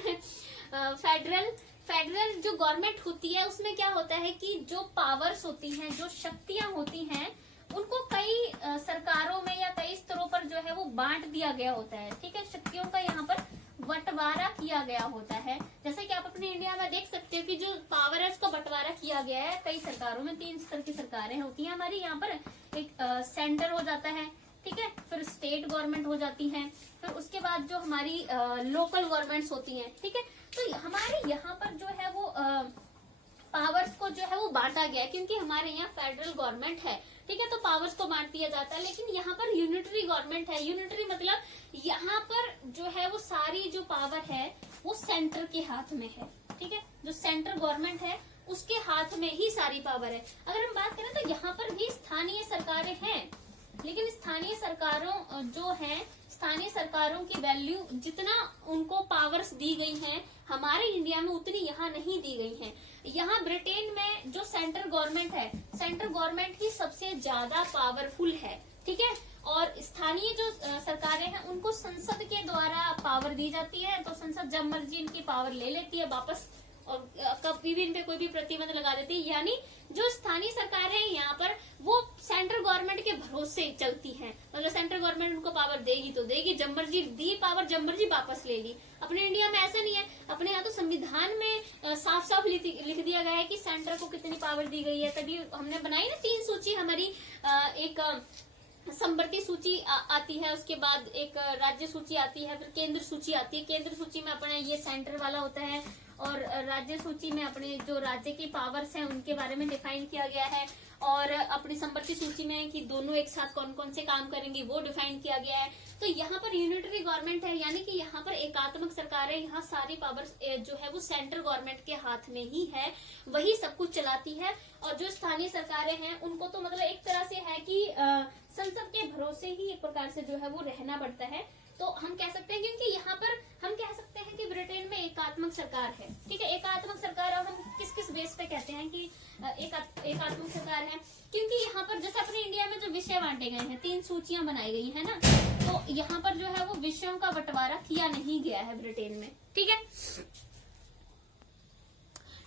फेडरल जो गवर्नमेंट होती है उसमें क्या होता है कि जो पावर्स होती हैं, जो शक्तियां होती हैं, उनको कई सरकारों में या कई स्तरों पर जो है वो बांट दिया गया होता है, ठीक है। शक्तियों का यहाँ पर बंटवारा किया गया होता है। जैसे कि आप अपने इंडिया में देख सकते हो कि जो पावर है उसको बंटवारा किया गया है कई सरकारों में। 3 स्तर की सरकारें होती हैं हमारी यहाँ पर। एक सेंटर हो जाता है, ठीक है, फिर स्टेट गवर्नमेंट हो जाती है, फिर उसके बाद जो हमारी लोकल गवर्नमेंट्स होती हैं, ठीक है। तो हमारे यहाँ पर जो है वो पावर्स को जो है वो बांटा गया है, क्योंकि हमारे यहाँ फेडरल गवर्नमेंट है, ठीक है, तो पावर्स को बांट दिया जाता है। लेकिन यहाँ पर यूनिटरी गवर्नमेंट है। यूनिटरी मतलब यहाँ पर जो है वो सारी जो पावर है वो सेंटर के हाथ में है, ठीक है। जो सेंटर गवर्नमेंट है उसके हाथ में ही सारी पावर है। अगर हम बात करें तो यहाँ पर भी स्थानीय सरकारें हैं, लेकिन स्थानीय सरकारों जो है, स्थानीय सरकारों की वैल्यू, जितना उनको पावर्स दी गई हैं हमारे इंडिया में उतनी यहाँ नहीं दी गई हैं। यहाँ ब्रिटेन में जो सेंट्रल गवर्नमेंट है, सेंट्रल गवर्नमेंट ही सबसे ज्यादा पावरफुल है, ठीक है। और स्थानीय जो सरकारें हैं उनको संसद के द्वारा पावर दी जाती है, तो संसद जब मर्जी इनकी पावर ले लेती है वापस और कभी भी इन पे कोई भी प्रतिबंध लगा देती है। यानी जो स्थानीय सरकार है यहाँ पर वो सेंट्रल गवर्नमेंट के भरोसे चलती हैं, मतलब सेंट्रल गवर्नमेंट उनको पावर देगी तो देगी, जब मर्जी दी पावर, जब मर्जी वापस ले ली। अपने इंडिया में ऐसा नहीं है। अपने यहाँ तो संविधान में साफ साफ लिख दिया गया है कि सेंटर को कितनी पावर दी गई है। तभी हमने बनाई ना 3 सूची हमारी, एक संवर्ती सूची आती है, उसके बाद एक राज्य सूची आती है, फिर केंद्र सूची आती है। केंद्र सूची में अपना ये सेंटर वाला होता है, और राज्य सूची में अपने जो राज्य की पावर्स हैं उनके बारे में डिफाइन किया गया है, और अपनी संवर्ती सूची में कि दोनों एक साथ कौन कौन से काम करेंगे वो डिफाइन किया गया है। तो यहाँ पर यूनिटरी गवर्नमेंट है, यानी कि यहाँ पर एकात्मक सरकार है। यहाँ सारी पावर्स जो है वो सेंट्रल गवर्नमेंट के हाथ में ही है, वही सब कुछ चलाती है। और जो स्थानीय सरकारें हैं उनको तो मतलब एक तरह से है कि संसद के भरोसे ही एक प्रकार से जो है वो रहना पड़ता है। तो हम कह सकते हैं, क्योंकि यहाँ पर हम कह सकते हैं कि ब्रिटेन में एकात्मक सरकार है, ठीक है। एकात्मक सरकार, और हम किस किस बेस पे कहते हैं कि एकात्मक सरकार है, क्योंकि यहाँ पर जैसे अपने इंडिया में जो विषय बांटे गए हैं, 3 सूचियां बनाई गई है ना, तो यहाँ पर जो है वो विषयों का बंटवारा किया नहीं गया है ब्रिटेन में, ठीक है।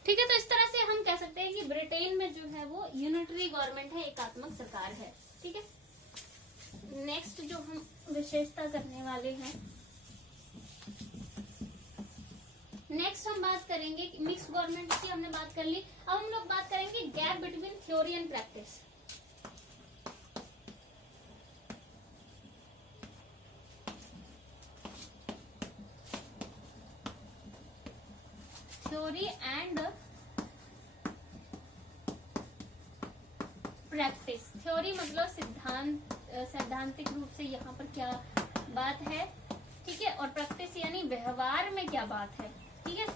ठीक है, तो इस तरह से हम कह सकते हैं कि ब्रिटेन में जो है वो यूनिटरी गवर्नमेंट है, एकात्मक सरकार है, ठीक है। नेक्स्ट जो हम विशेषता करने वाले हैं, नेक्स्ट हम बात करेंगे मिक्स गवर्नमेंट की, हमने बात कर ली। अब हम लोग बात करेंगे gap between theory and practice. Theory and practice. Theory मतलब सिद्धांत, सैद्धांतिक रूप से यहाँ पर क्या बात है, ठीक है, और प्रैक्टिस यानी व्यवहार में क्या बात है, ठीक है।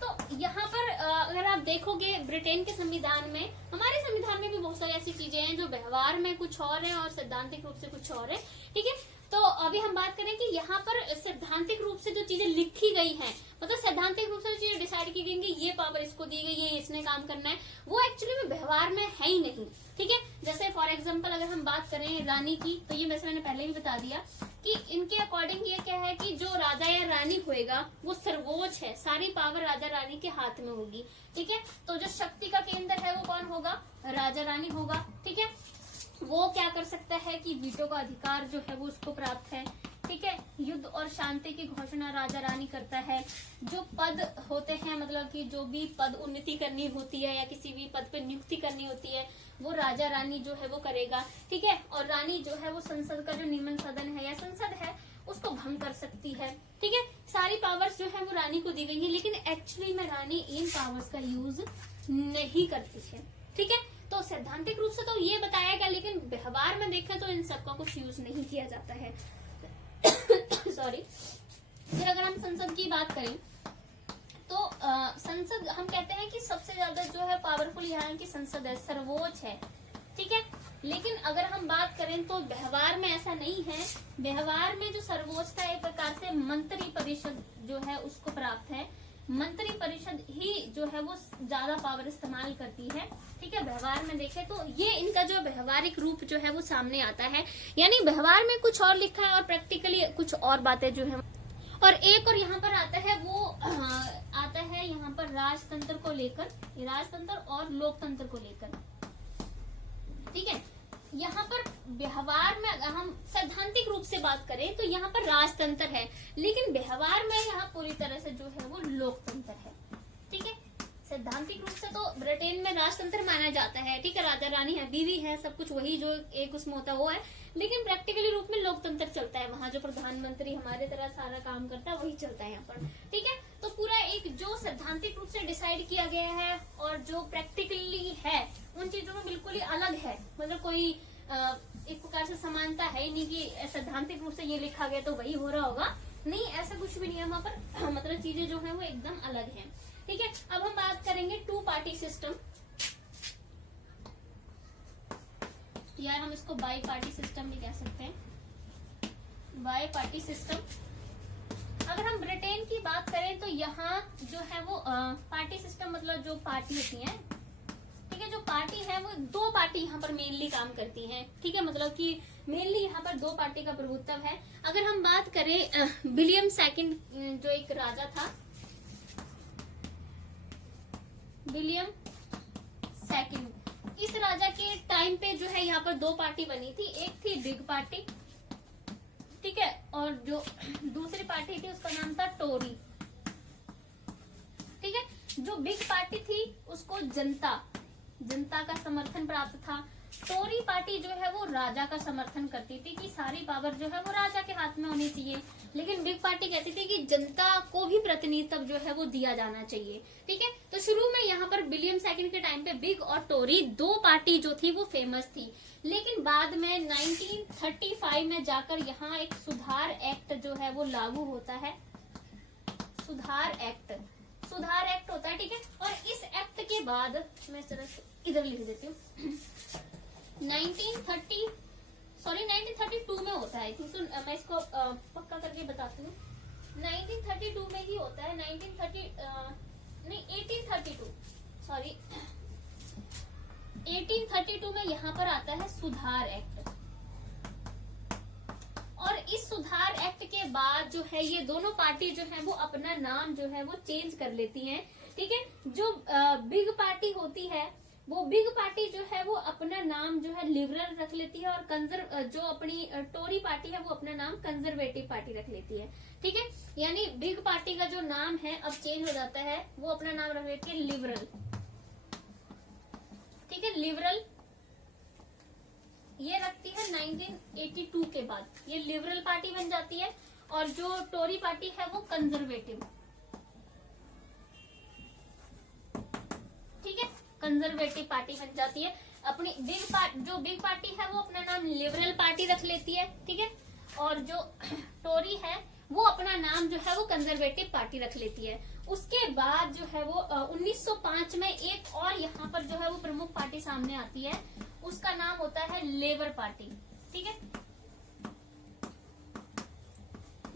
तो यहाँ पर अगर आप देखोगे ब्रिटेन के संविधान में, हमारे संविधान में भी बहुत सारी ऐसी चीजें हैं जो व्यवहार में कुछ और है और सैद्धांतिक रूप से कुछ और है, ठीक है। तो अभी हम बात करें कि यहाँ पर सैद्धांतिक रूप से जो चीजें लिखी गई हैं, मतलब सैद्धांतिक रूप से जो चीजें डिसाइड की गई कि ये पावर इसको दी गई है, ये इसने काम करना है, वो एक्चुअली में व्यवहार में है ही नहीं, ठीक है। जैसे फॉर एग्जांपल अगर हम बात करें रानी की, तो ये वैसे मैंने पहले भी बता दिया कि इनके अकॉर्डिंग ये क्या है कि जो राजा या रानी होएगा वो सर्वोच्च है, सारी पावर राजा रानी के हाथ में होगी, ठीक है। तो जो शक्ति का केंद्र है वो कौन होगा, राजा रानी होगा, ठीक है। वो क्या कर सकता है कि वीटो का अधिकार जो है वो उसको प्राप्त है, ठीक है। युद्ध और शांति की घोषणा राजा रानी करता है। जो पद होते हैं, मतलब कि जो भी पद उन्नति करनी होती है या किसी भी पद पे नियुक्ति करनी होती है, वो राजा रानी जो है वो करेगा, ठीक है। और रानी जो है वो संसद का जो नियमन सदन है या संसद है उसको भंग कर सकती है, ठीक है। सारी पावर्स जो है वो रानी को दी गई है, लेकिन एक्चुअली में रानी इन पावर्स का यूज नहीं करती है, ठीक है। तो सैद्धांतिक रूप से तो ये बताया गया, लेकिन व्यवहार में देखें तो इन सबका कुछ यूज नहीं किया जाता है। सॉरी। फिर अगर हम संसद की बात करें तो संसद, हम कहते हैं कि सबसे ज्यादा जो है पावरफुल यहाँ की संसद है, सर्वोच्च है, ठीक है। लेकिन अगर हम बात करें तो व्यवहार में ऐसा नहीं है। व्यवहार में जो सर्वोच्चता एक प्रकार से मंत्री परिषद जो है उसको प्राप्त है। मंत्री परिषद ही जो है वो ज्यादा पावर इस्तेमाल करती है, ठीक है। व्यवहार में देखें तो ये इनका जो व्यवहारिक रूप जो है वो सामने आता है, यानी व्यवहार में कुछ और लिखा है और प्रैक्टिकली कुछ और बातें जो है। और एक और यहाँ पर आता है वो आता है यहाँ पर राजतंत्र को लेकर, राजतंत्र और लोकतंत्र को लेकर, ठीक है। यहाँ पर व्यवहार में अगर हम सैद्धांतिक रूप से बात करें तो यहाँ पर राजतंत्र है, लेकिन व्यवहार में यहाँ पूरी तरह से जो है वो लोकतंत्र है, ठीक है। सैद्धांतिक रूप से तो ब्रिटेन में राजतंत्र माना जाता है, ठीक है। राजा रानी है, बीवी है, सब कुछ वही जो एक उसमें होता है वो है, लेकिन प्रैक्टिकली रूप में लोकतंत्र चलता है। वहाँ जो प्रधानमंत्री हमारे तरह सारा काम करता है वही चलता है यहाँ पर, ठीक है। तो पूरा एक जो सैद्धांतिक रूप से डिसाइड किया गया है और जो प्रैक्टिकली है उन चीजों में बिल्कुल ही अलग है। मतलब कोई एक प्रकार से समानता है नहीं कि सैद्धांतिक रूप से ये लिखा गया तो वही हो रहा होगा, नहीं, ऐसा कुछ भी नहीं है वहाँ पर। मतलब चीजें जो है वो एकदम अलग है, ठीक है। अब हम बात करेंगे टू पार्टी सिस्टम, या हम इसको बाई पार्टी सिस्टम भी कह सकते हैं, बाई पार्टी सिस्टम। अगर हम ब्रिटेन की बात करें तो यहाँ जो है वो पार्टी सिस्टम, मतलब जो पार्टी होती है, ठीक है, जो पार्टी है वो दो पार्टी यहाँ पर मेनली काम करती हैं, ठीक है। मतलब कि मेनली यहाँ पर दो पार्टी का प्रभुत्व है। अगर हम बात करें विलियम सेकंड जो एक राजा था, विलियम सेकंड, इस राजा के टाइम पे जो है यहाँ पर दो पार्टी बनी थी। एक थी बिग पार्टी, ठीक है, और जो दूसरी पार्टी थी उसका नाम था टोरी, ठीक है। जो बिग पार्टी थी उसको जनता का समर्थन प्राप्त था। टोरी पार्टी जो है वो राजा का समर्थन करती थी कि सारी पावर जो है वो राजा के हाथ में होनी चाहिए, लेकिन बिग पार्टी कहती थी कि जनता को भी प्रतिनिधित्व जो है वो दिया जाना चाहिए, ठीक है। तो शुरू में यहाँ पर विलियम सेकंड के टाइम पे बिग और टोरी दो पार्टी जो थी वो फेमस थी, लेकिन बाद में 1935 में जाकर यहाँ एक सुधार एक्ट जो है वो लागू होता है। सुधार एक्ट होता है, ठीक है। और इस एक्ट के बाद मैं इधर लिख देती हूँ 1932 में होता है, क्योंकि मैं इसको पक्का करके बताती हूँ। 1932 में ही होता है, 1832 में यहाँ पर आता है सुधार एक्ट। और इस सुधार एक्ट के बाद जो है ये दोनों पार्टी जो है वो अपना नाम जो है वो चेंज कर लेती हैं, ठीक है। जो बिग पार्टी होती है वो बिग पार्टी जो है वो अपना नाम जो है लिबरल रख लेती है, और जो अपनी टोरी पार्टी है वो अपना नाम कंजर्वेटिव पार्टी रख लेती है, ठीक है। यानी बिग पार्टी का जो नाम है अब चेंज हो जाता है, वो अपना नाम रख लेती है लिबरल, ठीक है, लिबरल ये रखती है 1982 के बाद, ये लिबरल पार्टी बन जाती है। और जो टोरी पार्टी है वो कंजर्वेटिव, ठीक है, कंजर्वेटिव पार्टी बन जाती है। अपनी जो बिग पार्टी है वो अपना नाम लिबरल पार्टी रख लेती है, ठीक है। और जो टोरी है वो अपना नाम जो है वो कंजर्वेटिव पार्टी रख लेती है। उसके बाद जो है वो 1905 में एक और यहाँ पर जो है वो प्रमुख पार्टी सामने आती है, उसका नाम होता है लेबर पार्टी, ठीक है।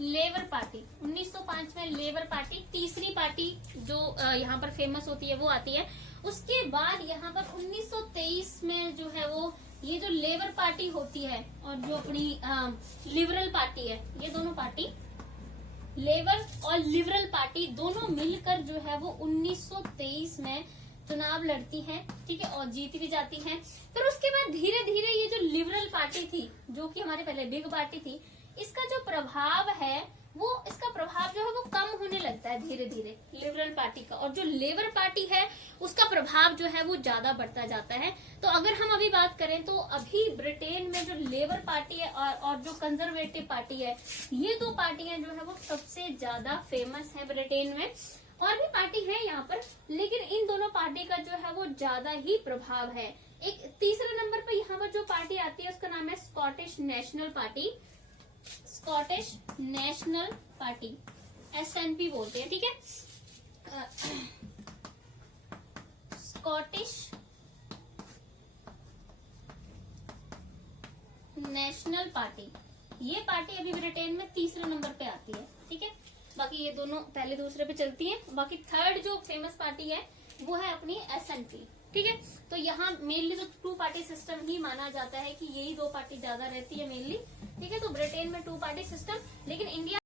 लेबर पार्टी 1905 में लेबर पार्टी तीसरी पार्टी जो यहाँ पर फेमस होती है वो आती है। उसके बाद यहाँ पर 1923 में जो है वो ये जो लेबर पार्टी होती है और जो अपनी लिबरल पार्टी है, ये दोनों पार्टी लेबर और लिबरल पार्टी दोनों मिलकर जो है वो 1923 में चुनाव लड़ती हैं, ठीक है, और जीत भी जाती हैं। फिर उसके बाद धीरे धीरे ये जो लिबरल पार्टी थी, जो कि हमारे पहले बिग पार्टी थी, इसका जो प्रभाव है वो, इसका प्रभाव जो है वो कम होने लगता है धीरे धीरे लिबरल पार्टी का, और जो लेबर पार्टी है उसका प्रभाव जो है वो ज्यादा बढ़ता जाता है। तो अगर हम अभी बात करें तो अभी ब्रिटेन में जो लेबर पार्टी है और जो कंजर्वेटिव पार्टी है, ये दो पार्टियां जो है वो सबसे ज्यादा फेमस है ब्रिटेन में। और भी पार्टी है यहाँ पर, लेकिन इन दोनों पार्टी का जो है वो ज्यादा ही प्रभाव है। एक तीसरे नंबर पर यहाँ पर जो पार्टी आती है उसका नाम है Scottish national party. Scottish national party, SNP बोलते हैं, ठीक है। स्कॉटिश नेशनल पार्टी, ये पार्टी अभी ब्रिटेन में तीसरे नंबर पे आती है, ठीक है। बाकी ये दोनों पहले दूसरे पे चलती हैं। बाकी थर्ड जो फेमस पार्टी है वो है अपनी SNP, ठीक है। तो यहाँ मेनली तो 2 पार्टी सिस्टम ही माना जाता है कि यही 2 पार्टी ज्यादा रहती है मेनली, ठीक है। तो ब्रिटेन में 2 पार्टी सिस्टम, लेकिन इंडिया